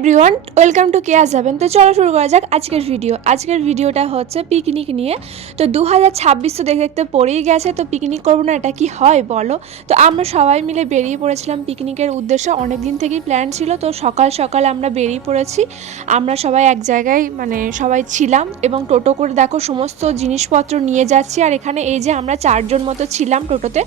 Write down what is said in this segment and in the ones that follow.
Everyone, welcome to কেয়া যাবেন। তো চলো শুরু করা যাক আজকের ভিডিওটা হচ্ছে পিকনিক নিয়ে। তো 2026 তো দেখতে দেখতে পড়েই গেছে, তো পিকনিক করবো না এটা কি হয় বলো। তো আমরা সবাই মিলে বেরিয়ে পড়েছিলাম পিকনিকের উদ্দেশ্যে, অনেক দিন থেকেই প্ল্যান ছিল। তো সকাল সকাল আমরা বেরিয়ে পড়েছি, আমরা সবাই এক জায়গায় সবাই ছিলাম এবং টোটো করে দেখো সমস্ত জিনিসপত্র নিয়ে যাচ্ছি। আর এখানে এই যে আমরা 4জন মতো ছিলাম টোটোতে,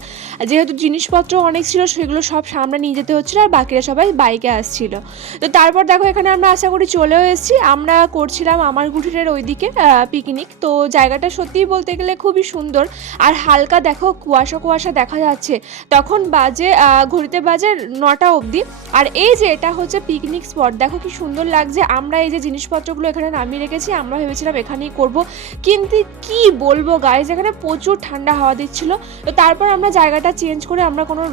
যেহেতু জিনিসপত্র অনেক ছিল সেগুলো সব সামনে নিয়ে যেতে হচ্ছিলো আর বাকিরা সবাই বাইকে আসছিল। তো তারপর দেখো এখানে আমরা আশা করি চলেও এসেছি। আমরা করছিলাম আমার কুঠিরের ওইদিকে পিকনিক। তো জায়গাটা সত্যিই বলতে গেলে খুবই সুন্দর, আর হালকা দেখো কুয়াশা কুয়াশা দেখা যাচ্ছে। তখন বাজে ঘড়িতে বাজে 9টা অবধি। আর এই যে এটা হচ্ছে পিকনিক স্পট, দেখো কি সুন্দর লাগছে। আমরা এই যে জিনিসপত্রগুলো এখানে নামিয়ে রেখেছি, আমরা ভেবেছিলাম এখানেই করব, কিন্তু কি বলবো গাইজ, এখানে প্রচুর ঠান্ডা হাওয়া দিচ্ছিল। তো তারপর আমরা জায়গাটা চেঞ্জ করে আমরা কোনো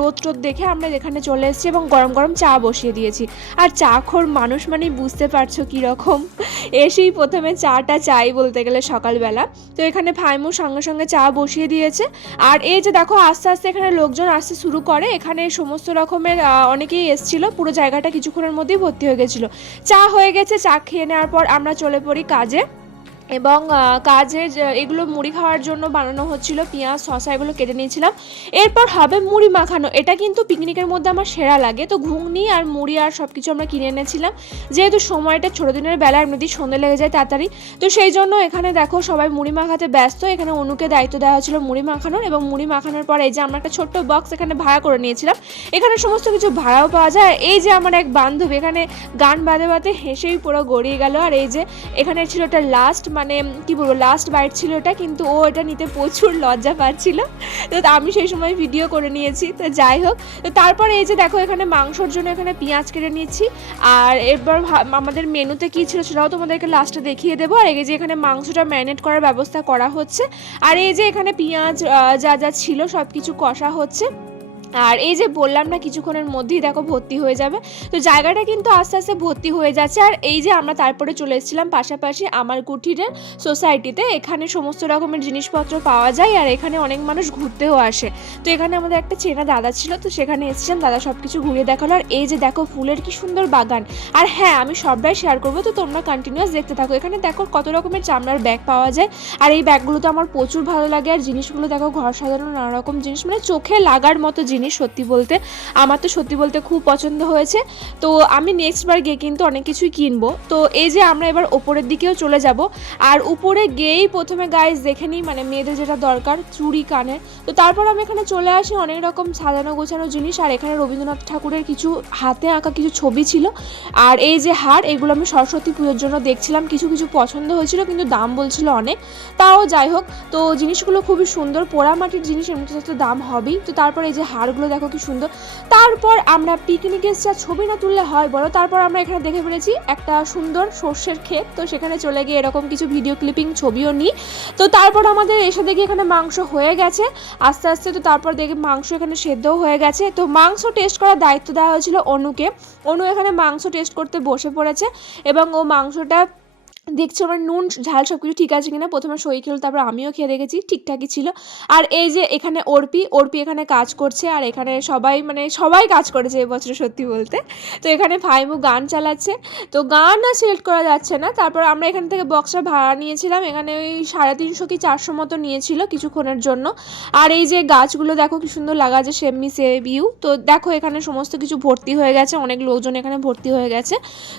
রোদ টোদ দেখে আমরা এখানে চলে এসেছি এবং গরম গরম চা বসিয়ে দিয়েছি। আর চা খোর মানুষ মানেই বুঝতে পারছো কীরকম, এসেই প্রথমে চাটা চাই বলতে গেলে সকালবেলা। তো এখানে ফাইমু সঙ্গে সঙ্গে চা বসিয়ে দিয়েছে। আর এই যে দেখো আস্তে আস্তে এখানে লোকজন আসতে শুরু করে, এখানে সমস্ত রকমের অনেকেই এসেছিলো, পুরো জায়গাটা কিছুক্ষণের মধ্যেই ভর্তি হয়ে গেছিলো। চা হয়ে গেছে, চা খেয়ে নেওয়ার পর আমরা চলে পড়ি কাজে। এবং কাজে এগুলো মুড়ি খাওয়ার জন্য বানানো হচ্ছিল, পেঁয়াজ শসা এগুলো কেটে নিয়েছিলাম। এরপর হবে মুড়ি মাখানো, এটা কিন্তু পিকনিকের মধ্যে আমার সেরা লাগে। তো ঘুগনি আর মুড়ি আর সব কিছু আমরা কিনে এনেছিলাম, যেহেতু সময়টা ছোটো দিনের বেলা এমনিতেই সন্ধে লেগে যায় তাড়াতাড়ি। তো সেই জন্য এখানে দেখো সবাই মুড়ি মাখাতে ব্যস্ত। এখানে অনুকে দায়িত্ব দেওয়া হয়েছিল মুড়ি মাখানোর, এবং মুড়ি মাখানোর পর এই যে আমরা একটা ছোট্ট বক্স এখানে ভাড়া করে নিয়েছিলাম, এখানে সমস্ত কিছু ভাড়াও পাওয়া যায়। এই যে আমার এক বান্ধবী এখানে গান বাজে বাজে হেসেই পুরো গড়িয়ে গেল। আর এই যে এখানে ছিল একটা কি বলবো লাস্ট বাইট ছিল এটা, কিন্তু ও এটা নিতে প্রচুর লজ্জা পাচ্ছিল। তো আমি সেই সময় ভিডিও করে নিয়েছি। তো যাই হোক, তো তারপর এই যে দেখো এখানে মাংসর জন্য এখানে পেঁয়াজ কেটে নিয়েছি। আর এরপর আমাদের মেনুতে কী ছিল সেটাও তোমাদেরকে লাস্টে দেখিয়ে দেবো। আর এই যে এখানে মাংসটা ম্যারিনেট করার ব্যবস্থা করা হচ্ছে। আর এই যে এখানে পেঁয়াজ যা যা ছিল সব কিছু কষা হচ্ছে। আর এই যে বললাম না কিছুক্ষণের মধ্যেই দেখো ভর্তি হয়ে যাবে, তো জায়গাটা কিন্তু আস্তে আস্তে ভর্তি হয়ে যাচ্ছে। আর এই যে আমরা তারপরে চলে এসেছিলাম পাশাপাশি আমার কুঠিরের সোসাইটিতে, এখানে সমস্ত রকমের জিনিসপত্র পাওয়া যায় আর এখানে অনেক মানুষ ঘুরতেও আসে। তো এখানে আমাদের একটা চেনা দাদা ছিল, তো সেখানে এসেছিলাম, দাদা সব কিছু ঘুরিয়ে দেখালো। আর এই যে দেখো ফুলের কি সুন্দর বাগান। আর হ্যাঁ, আমি সবটাই শেয়ার করবো, তো তোমরা কন্টিনিউয়াস দেখতে থাকো। এখানে দেখো কত রকমের চামড়ার ব্যাগ পাওয়া যায়, আর এই ব্যাগগুলো তো আমার প্রচুর ভালো লাগে। আর জিনিসগুলো দেখো ঘর সাজানো নানা রকম জিনিস, চোখে লাগার মতো জিনিস। সত্যি বলতে আমার তো সত্যি বলতে খুব পছন্দ হয়েছে। তো আমি নেক্সট বার গিয়ে কিন্তু অনেক কিছুই কিনবো। তো এই যে আমরা এবার ওপরের দিকেও চলে যাব। আর উপরে গিয়েই প্রথমে গাইজ দেখে নিই মেয়েদের যেটা দরকার, চুড়ি কানের। তো তারপর আমি এখানে চলে আসি, অনেক রকম সাজানো গোছানো জিনিস। আর এখানে রবীন্দ্রনাথ ঠাকুরের কিছু হাতে আঁকা কিছু ছবি ছিল। আর এই যে হার, এগুলো আমি সরস্বতী পুজোর জন্য দেখছিলাম, কিছু কিছু পছন্দ হয়েছিল কিন্তু দাম বলছিল অনেক। তাও যাই হোক, তো জিনিসগুলো খুবই সুন্দর, পোড়ামাটির জিনিস এমনিতে তো দাম হবেই। তো তারপর এই যে হারগুলো দেখো কি সুন্দর। তারপর আমরা পিকনিকে যা ছবি না তুললে হয় বলো। তারপর আমরা এখানে দেখে ফেলেছি একটা সুন্দর সর্ষের ক্ষেত, তো সেখানে চলে গিয়ে এরকম কিছু ভিডিও ক্লিপিং ছবিও নিই। তো তারপর আমাদের এসে দেখি এখানে মাংস হয়ে গেছে আস্তে আস্তে। তো তারপর দেখি মাংস এখানে সেদ্ধও হয়ে গেছে। তো মাংস টেস্ট করার দায়িত্ব দেওয়া হয়েছিল অনুকে। অনু এখানে মাংস টেস্ট করতে বসে পড়েছে এবং ও মাংসটা দেখছি আমার নুন ঝাল সব কিছু ঠিক আছে কিনা। প্রথমে সই খেলো, তারপর আমিও খেয়ে দেখেছি ঠিকঠাকই ছিল। আর এই যে এখানে অর্পি এখানে কাজ করছে, আর এখানে সবাই কাজ করেছে এবছর সত্যি বলতে। তো এখানে ফাইমু গান চালাচ্ছে, তো গান না সিলেক্ট করা যাচ্ছে না। তারপর আমরা এখান থেকে বক্সটা ভাড়া নিয়েছিলাম, এখানে ওই 350 কি 400 মতো নিয়েছিল কিছুক্ষণের জন্য। আর এই যে গাছগুলো দেখো কি সুন্দর লাগা যে সেমনি সেভ ইউ। তো দেখো এখানে সমস্ত কিছু ভর্তি হয়ে গেছে, অনেক লোকজন এখানে ভর্তি হয়ে গেছে।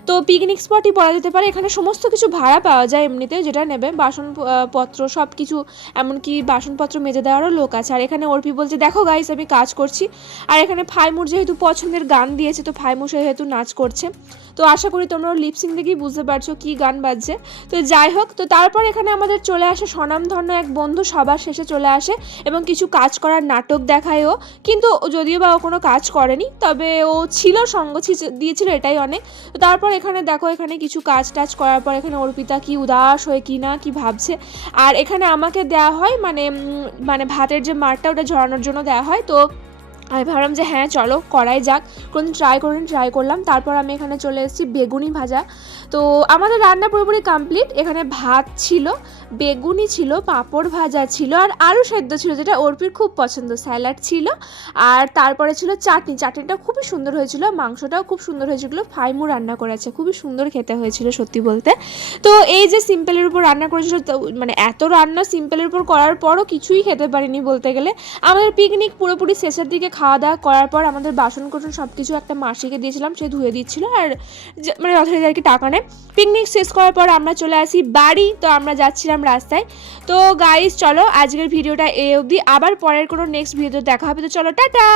তো পিকনিক স্পটই বলা যেতে পারে। এখানে সমস্ত কিছু ভাড়া পাওয়া যায় এমনিতে, যেটা নেবে বাসনপত্র সব কিছু, এমনকি বাসনপত্র মেজে দেওয়ারও লোক আছে। আর এখানে অর্পি বলছে দেখো গাইস আমি কাজ করছি। আর এখানে ফাইমুর যেহেতু পছন্দের গান দিয়েছে, তো ফাইমু সেহেতু নাচ করছে। তো আশা করি তোমরা লিপসিং দেখেই বুঝতে পারছো কি গান বাজছে। তো যাই হোক, তো তারপর এখানে আমাদের চলে আসে স্বনামধন্য এক বন্ধু, সবার শেষে চলে আসে এবং কিছু কাজ করার নাটক দেখায় ও। কিন্তু যদিও বা ও কোনো কাজ করেনি, তবে ও ছিল, সঙ্গ দিয়েছিল, এটাই অনেক। তো তারপর এখানে দেখো এখানে কিছু কাজ টাজ করার পর এখানে অর্পিতা কি উদাস হয়ে কি না কি ভাবছে। আর এখানে আমাকে দেওয়া হয় ভাতের যে মারটা ওটা ঝরানোর জন্য দেওয়া হয়। তো আমি ভাবলাম যে হ্যাঁ চলো করাই যাক, কোনদিন ট্রাই করলাম। তারপর আমি এখানে চলে এসেছি বেগুনি ভাজা। তো আমাদের রান্না পুরোপুরি কমপ্লিট। এখানে ভাত ছিল, বেগুনি ছিল, পাঁপড় ভাজা ছিল, আর আলু সেদ্ধ ছিল যেটা অর্পির খুব পছন্দ, স্যালাড ছিল, আর তারপরে ছিল চাটনি। চাটনিটা খুবই সুন্দর হয়েছিল, মাংসটাও খুব সুন্দর হয়েছিল, ফাইমু রান্না করেছে, খুবই সুন্দর খেতে হয়েছিল সত্যি বলতে। তো এই যে সিম্পলের উপর রান্না করেছিল, তো মানে এত রান্না সিম্পলের উপর করার পরও কিছুই খেতে পারিনি বলতে গেলে। আমাদের পিকনিক পুরোপুরি শেষের দিকে খাওয়া দাওয়া করার পর আমাদের বাসন কোসন সব কিছু একটা মাসিকে দিয়েছিলাম, সে ধুয়ে দিচ্ছিল, আর মানে যথারীতি আর কি টাকা নেয়। পিকনিক শেষ করার পর আমরা চলে আসি বাড়ি। তো আমরা যাচ্ছিলাম রাস্তায়। তো গাইস চলো আজকের ভিডিওটা এই অবধি, আবার পরের কোনো নেক্সট ভিডিওতে দেখা হবে। তো চলো টাটা।